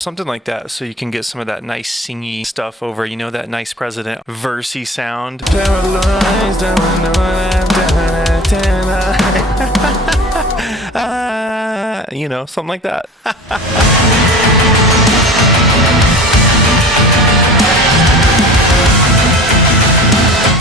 Something like that, so you can get some of that nice singy stuff over, you know, that nice president versy sound. You know, something like that.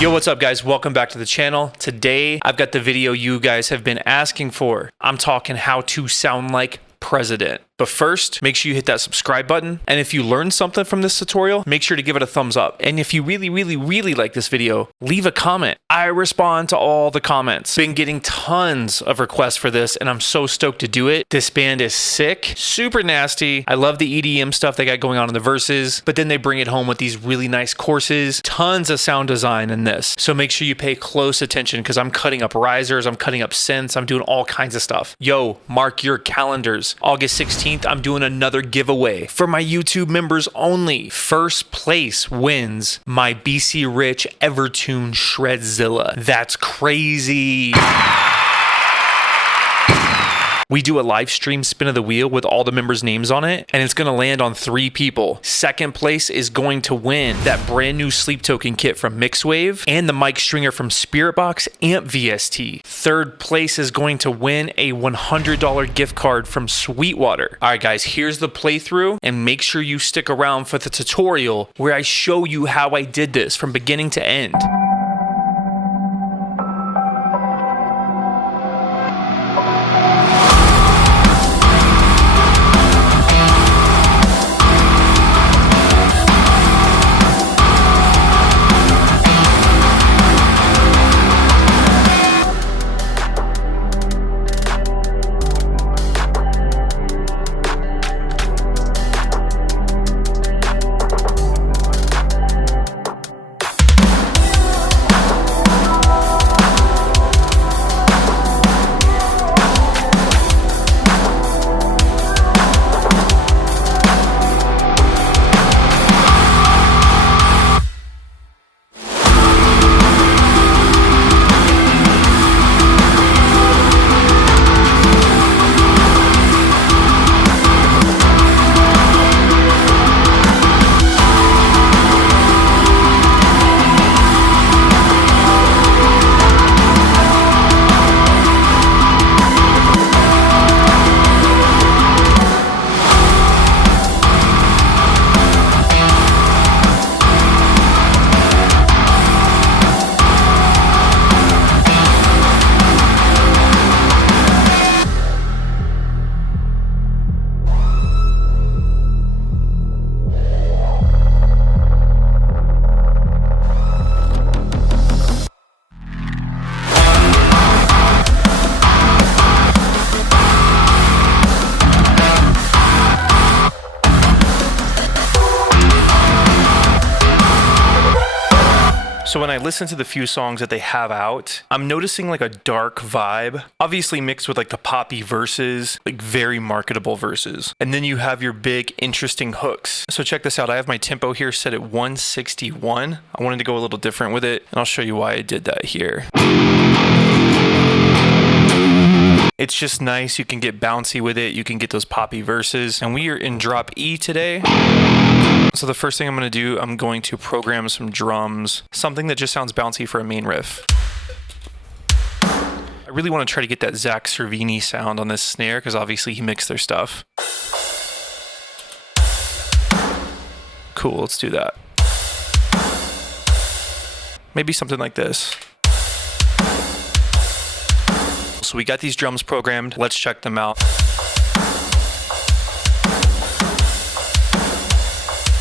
Yo, what's up guys? Welcome back to the channel. Today, I've got the video you guys have been asking for. I'm talking how to sound like president. But first, make sure you hit that subscribe button. And if you learned something from this tutorial, make sure to give it a thumbs up. And if you really like this video, leave a comment. I respond to all the comments. Been getting tons of requests for this, and I'm so stoked to do it. This band is sick, super nasty. I love the EDM stuff they got going on in the verses, but then they bring it home with these really nice courses. Tons of sound design in this. So make sure you pay close attention because I'm cutting up risers, I'm cutting up synths, I'm doing all kinds of stuff. Yo, mark your calendars. August 16th, I'm doing another giveaway for my YouTube members only. First place wins my BC Rich Evertune Shredzilla. That's crazy. We do a live stream spin of the wheel with all the members' names on it, and it's going to land on 3 people. Second place is going to win that brand new sleep token kit from Mixwave and the mic stringer from Spiritbox Amp VST. Third place is going to win a $100 gift card from Sweetwater. All right, guys, here's the playthrough, and make sure you stick around for the tutorial where I show you how I did this from beginning to end. So when I listen to the few songs that they have out, I'm noticing like a dark vibe, obviously mixed with like the poppy verses, like very marketable verses. And then you have your big interesting hooks. So check this out. I have my tempo here set at 161. I wanted to go a little different with it, and I'll show you why I did that here. It's just nice. You can get bouncy with it. You can get those poppy verses. And we are in drop E today. So the first thing I'm going to do, I'm going to program some drums, something that just sounds bouncy for a main riff. I really want to try to get that Zach Cervini sound on this snare because obviously he mixed their stuff. Cool, let's do that. Maybe something like this. So we got these drums programmed. Let's check them out.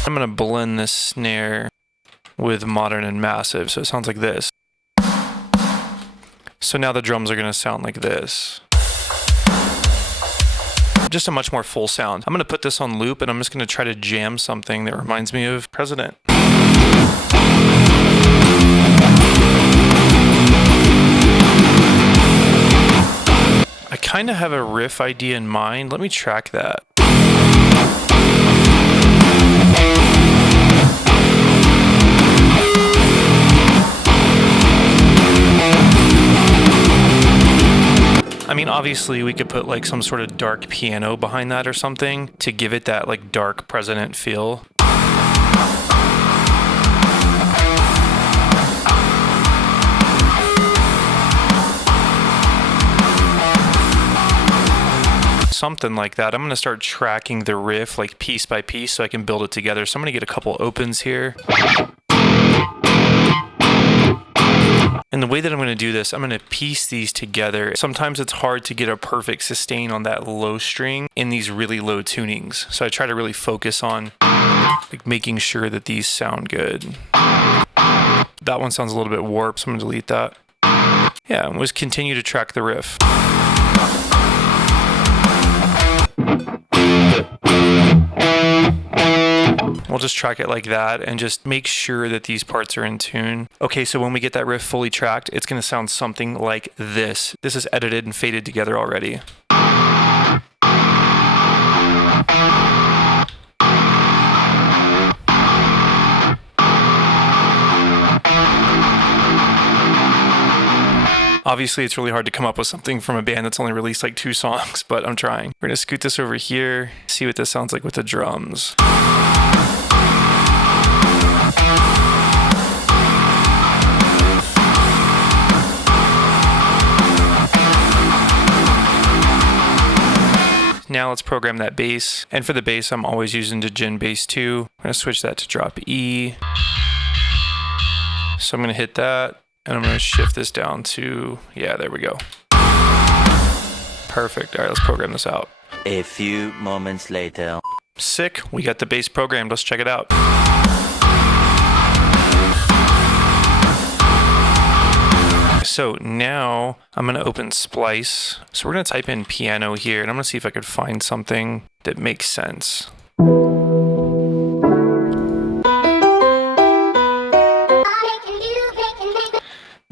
I'm going to blend this snare with modern and massive, so it sounds like this. So now the drums are going to sound like this. Just a much more full sound. I'm going to put this on loop, and I'm just going to try to jam something that reminds me of President. I kind of have a riff idea in mind. Let me track that. I mean, Obviously, we could put like some sort of dark piano behind that or something to give it that like dark President feel. Something like that. I'm going to start tracking the riff like piece by piece so I can build it together. So I'm going to get a couple opens here. And the way that I'm going to do this, I'm going to piece these together. Sometimes it's hard to get a perfect sustain on that low string in these really low tunings. So I try to really focus on like making sure that these sound good. That one sounds a little bit warped, so I'm going to delete that. Yeah, and we'll just continue to track the riff. We'll just track it like that and just make sure that these parts are in tune. Okay, so when we get that riff fully tracked, it's going to sound something like this. This is edited and faded together already. Obviously, it's really hard to come up with something from a band that's only released like 2 songs, but I'm trying. We're gonna scoot this over here, see what this sounds like with the drums. Now let's program that bass. And for the bass, I'm always using the Gen Bass 2. I'm gonna switch that to drop E. So I'm gonna hit that. And I'm going to shift this down to, yeah, there we go. Perfect. All right, let's program this out. A few moments later. Sick. We got the bass programmed. Let's check it out. So now I'm going to open Splice. So we're going to type in piano here, and I'm going to see if I could find something that makes sense.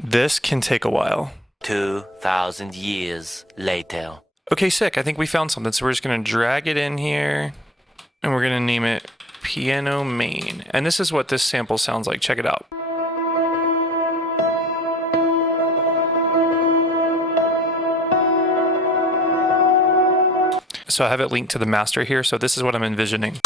This can take a while. 2,000 years later. Okay, sick. I think we found something. So we're just going to drag it in here and we're going to name it Piano Main. And this is what this sample sounds like. Check it out. So I have it linked to the master here. So this is what I'm envisioning.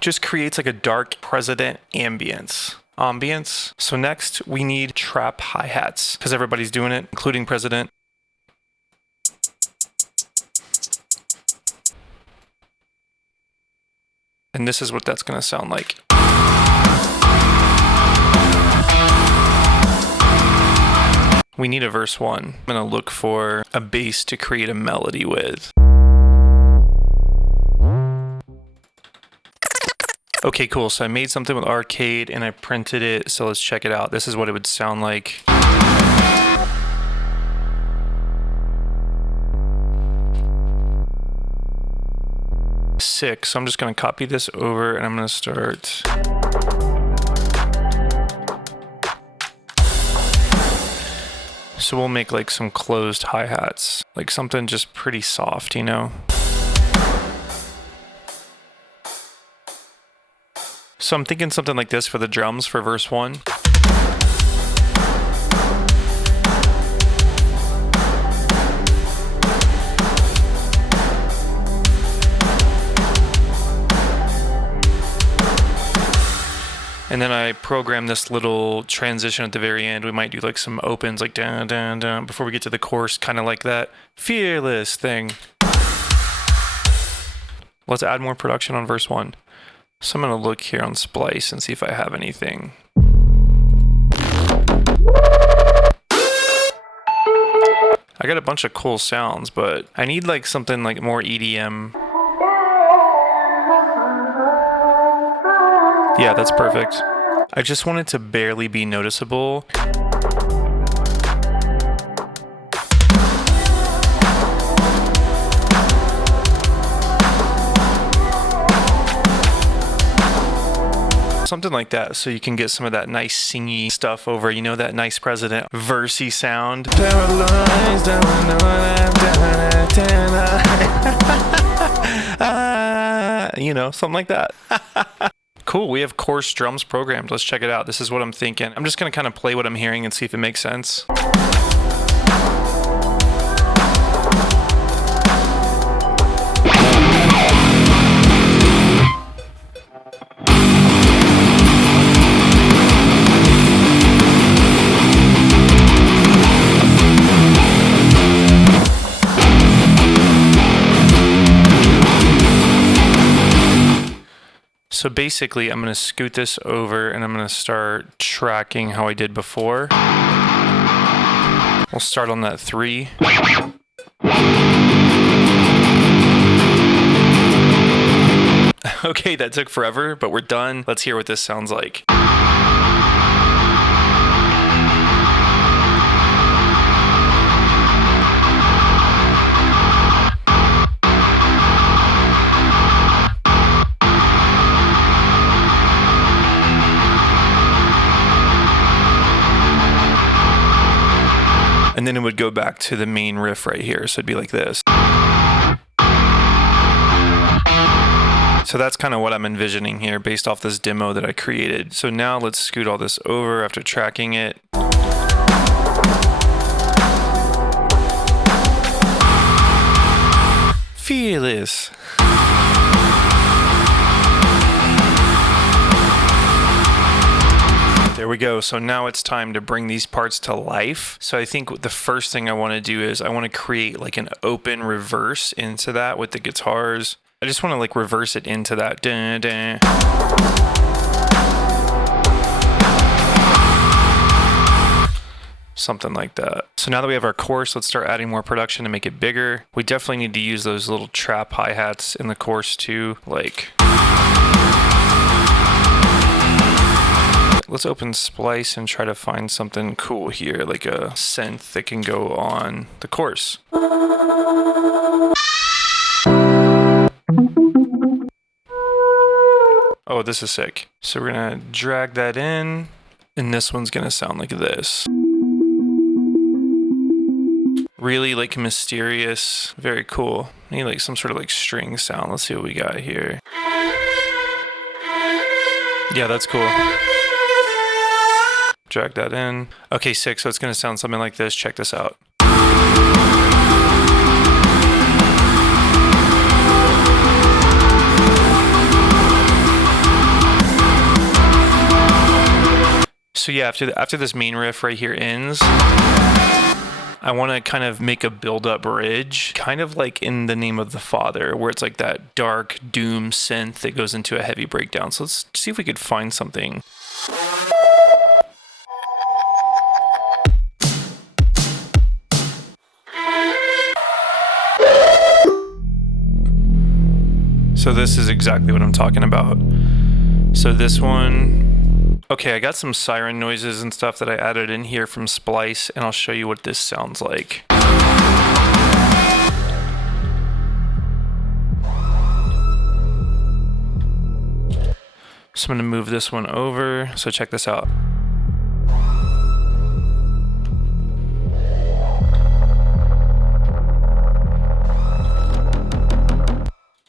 Just creates like a dark President ambience. So next we need trap hi-hats because everybody's doing it, including President. And this is what that's going to sound like. We need a verse 1. I'm going to look for a bass to create a melody with. Okay, cool. So I made something with Arcade and I printed it. So let's check it out. This is what it would sound like. Sick. So I'm just going to copy this over and I'm going to start. So we'll make like some closed hi-hats, like something just pretty soft, you know? So I'm thinking something like this for the drums for verse 1. And then I program this little transition at the very end. We might do like some opens, like down, down, down, before we get to the chorus, kind of like that fearless thing. Let's add more production on verse 1. So I'm going to look here on Splice and see if I have anything. I got a bunch of cool sounds, but I need like something like more EDM. Yeah, that's perfect. I just want it to barely be noticeable. Something like that, so you can get some of that nice singy stuff over, you know, that nice President versey sound. Paralyzed, I You know, something like that. Cool, we have coarse drums programmed. Let's check it out. This is what I'm thinking. I'm just gonna kind of play what I'm hearing and see if it makes sense. So basically, I'm going to scoot this over and I'm going to start tracking how I did before. We'll start on that 3. Okay, that took forever, but we're done. Let's hear what this sounds like. And then it would go back to the main riff right here. So it'd be like this. So that's kind of what I'm envisioning here based off this demo that I created. So now let's scoot all this over after tracking it. Feel this. There we go. So now it's time to bring these parts to life. So I think the first thing I want to do is I want to create like an open reverse into that with the guitars. I just want to like reverse it into that. Dun, dun. Something like that. So now that we have our chorus, let's start adding more production to make it bigger. We definitely need to use those little trap hi-hats in the chorus too. Like, let's open Splice and try to find something cool here, like a synth that can go on the chorus. Oh, this is sick. So we're gonna drag that in, and this one's gonna sound like this. Really like mysterious, very cool. I need like some sort of like string sound. Let's see what we got here. Yeah, that's cool. Drag that in. Okay, sick. So it's going to sound something like this. Check this out. So yeah, after this main riff right here ends, I want to kind of make a build-up bridge, kind of like in The Name of the Father, where it's like that dark doom synth that goes into a heavy breakdown. So let's see if we could find something. So this is exactly what I'm talking about. So this one, okay, I got some siren noises and stuff that I added in here from Splice, and I'll show you what this sounds like. So I'm gonna move this one over, so check this out.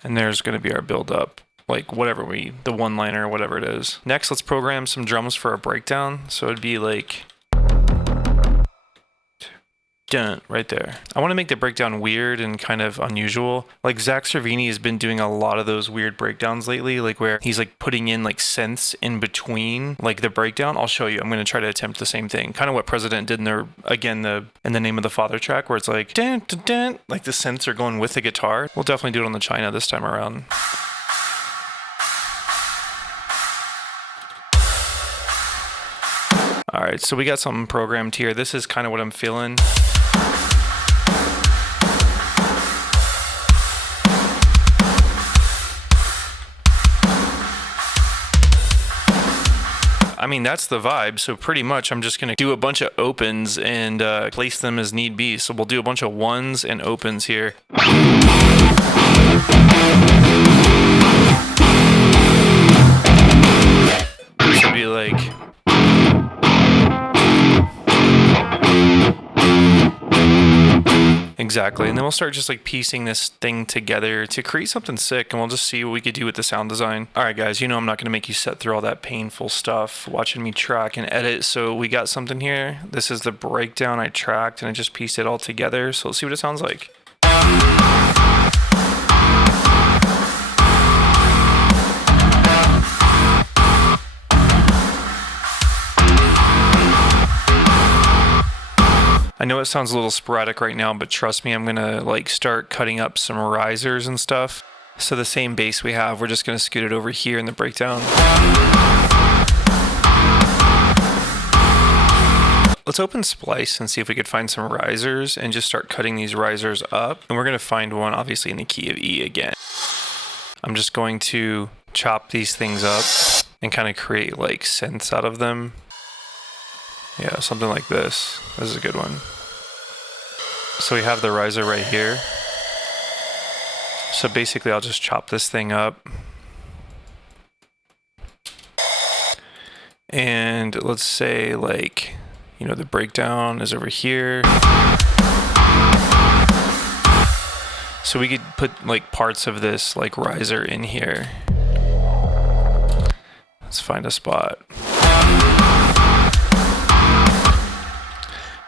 And there's going to be our build up, like whatever the one liner or whatever it is. Next, let's program some drums for our breakdown. So it'd be like, dun, right there. I want to make the breakdown weird and kind of unusual. Like Zach Cervini has been doing a lot of those weird breakdowns lately, like where he's like putting in like synths in between like the breakdown. I'll show you. I'm going to try to attempt the same thing. Kind of what President did in in the Name of the Father track, where it's like dun, dun, dun, like the synths are going with the guitar. We'll definitely do it on the China this time around. All right, so we got something programmed here. This is kind of what I'm feeling. I mean, that's the vibe. So pretty much I'm just going to do a bunch of opens and place them as need be. So we'll do a bunch of ones and opens here. This would be like... Exactly. And then we'll start just like piecing this thing together to create something sick, and we'll just see what we could do with the sound design. All right, guys, you know I'm not going to make you sit through all that painful stuff watching me track and edit. So we got something here. This is the breakdown I tracked, and I just pieced it all together. So let's see what it sounds like. I know it sounds a little sporadic right now, but trust me, I'm gonna like start cutting up some risers and stuff. So the same bass we have, we're just gonna scoot it over here in the breakdown. Let's open Splice and see if we could find some risers and just start cutting these risers up. And we're gonna find one obviously in the key of E again. I'm just going to chop these things up and kind of create like synths out of them. Yeah, something like this. This is a good one. So we have the riser right here. So basically I'll just chop this thing up. And let's say like, you know, the breakdown is over here. So we could put like parts of this like riser in here. Let's find a spot.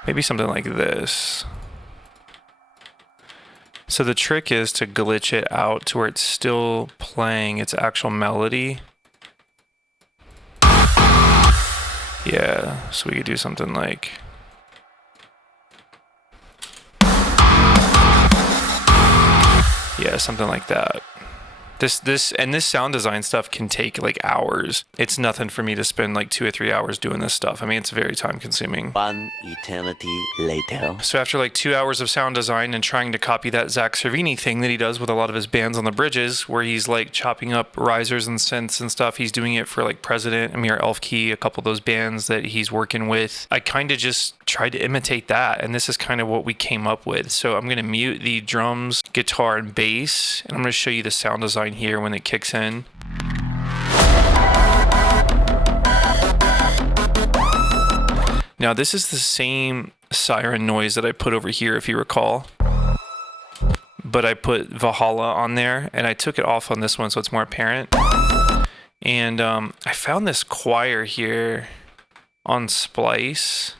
Maybe something like this. So the trick is to glitch it out to where it's still playing its actual melody. Yeah, so we could do something like... Yeah, something like that. This sound design stuff can take like hours. It's nothing for me to spend like 2 or 3 hours doing this stuff. I mean, it's very time consuming. One eternity later. So after like 2 hours of sound design and trying to copy that Zach Cervini thing that he does with a lot of his bands on the bridges, where he's like chopping up risers and synths and stuff, he's doing it for like President, Amir Elfkey, a couple of those bands that he's working with. I kind of just tried to imitate that, and this is kind of what we came up with. So I'm going to mute the drums, guitar, and bass, and I'm going to show you the sound design here when it kicks in. Now this is the same siren noise that I put over here, if you recall, but I put Valhalla on there and I took it off on this one so it's more apparent. And I found this choir here on Splice.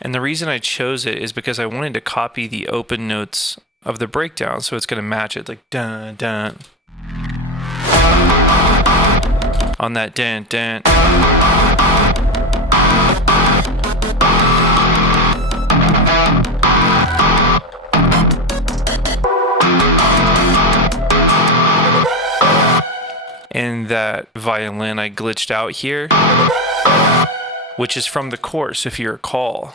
And the reason I chose it is because I wanted to copy the open notes of the breakdown, so it's going to match it, like dun dun. On that dun dun. And that violin I glitched out here, which is from the chorus, if you recall.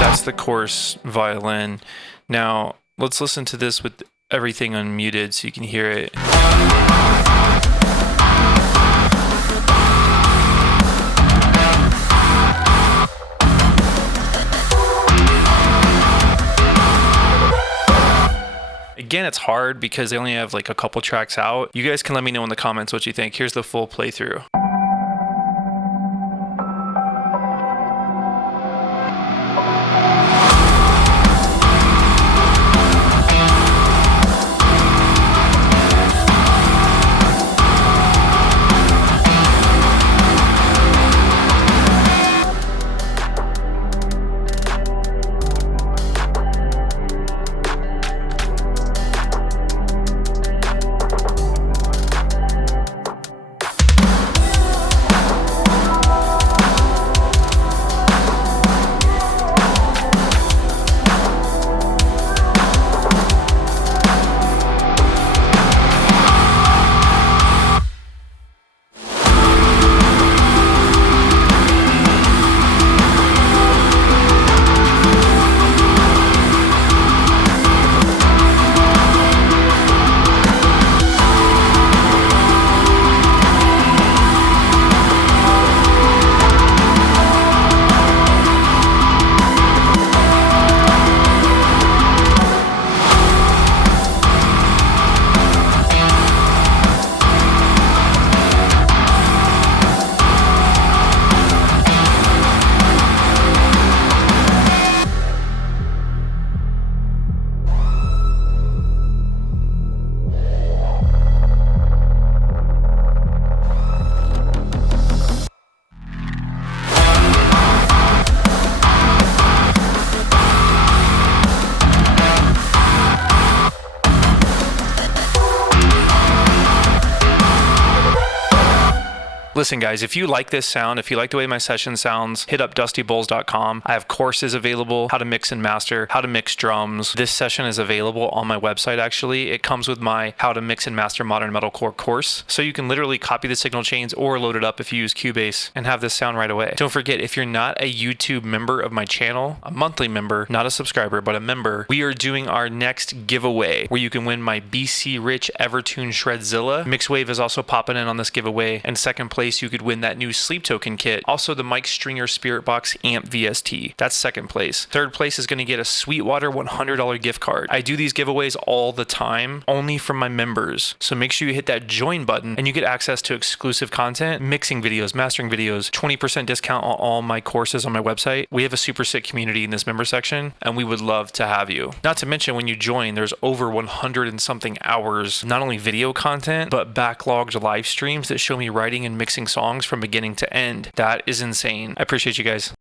That's the chorus violin. Now, let's listen to this with everything unmuted so you can hear it. Again, it's hard because they only have like a couple tracks out. You guys can let me know in the comments what you think. Here's the full playthrough. Listen, guys, if you like this sound, if you like the way my session sounds, hit up dustybowls.com. I have courses available, how to mix and master, how to mix drums. This session is available on my website, actually. It comes with my how to mix and master modern metalcore course. So you can literally copy the signal chains or load it up if you use Cubase and have this sound right away. Don't forget, if you're not a YouTube member of my channel, a monthly member, not a subscriber, but a member, we are doing our next giveaway where you can win my BC Rich Evertune Shredzilla. Mixwave is also popping in on this giveaway. And second place, you could win that new Sleep Token kit. Also the Mike Stringer Spirit Box Amp VST. That's second place. Third place is going to get a Sweetwater $100 gift card. I do these giveaways all the time, only from my members. So make sure you hit that join button and you get access to exclusive content, mixing videos, mastering videos, 20% discount on all my courses on my website. We have a super sick community in this member section and we would love to have you. Not to mention, when you join, there's over 100 and something hours, not only video content, but backlogged live streams that show me writing and mixing songs from beginning to end. That is insane. I appreciate you guys.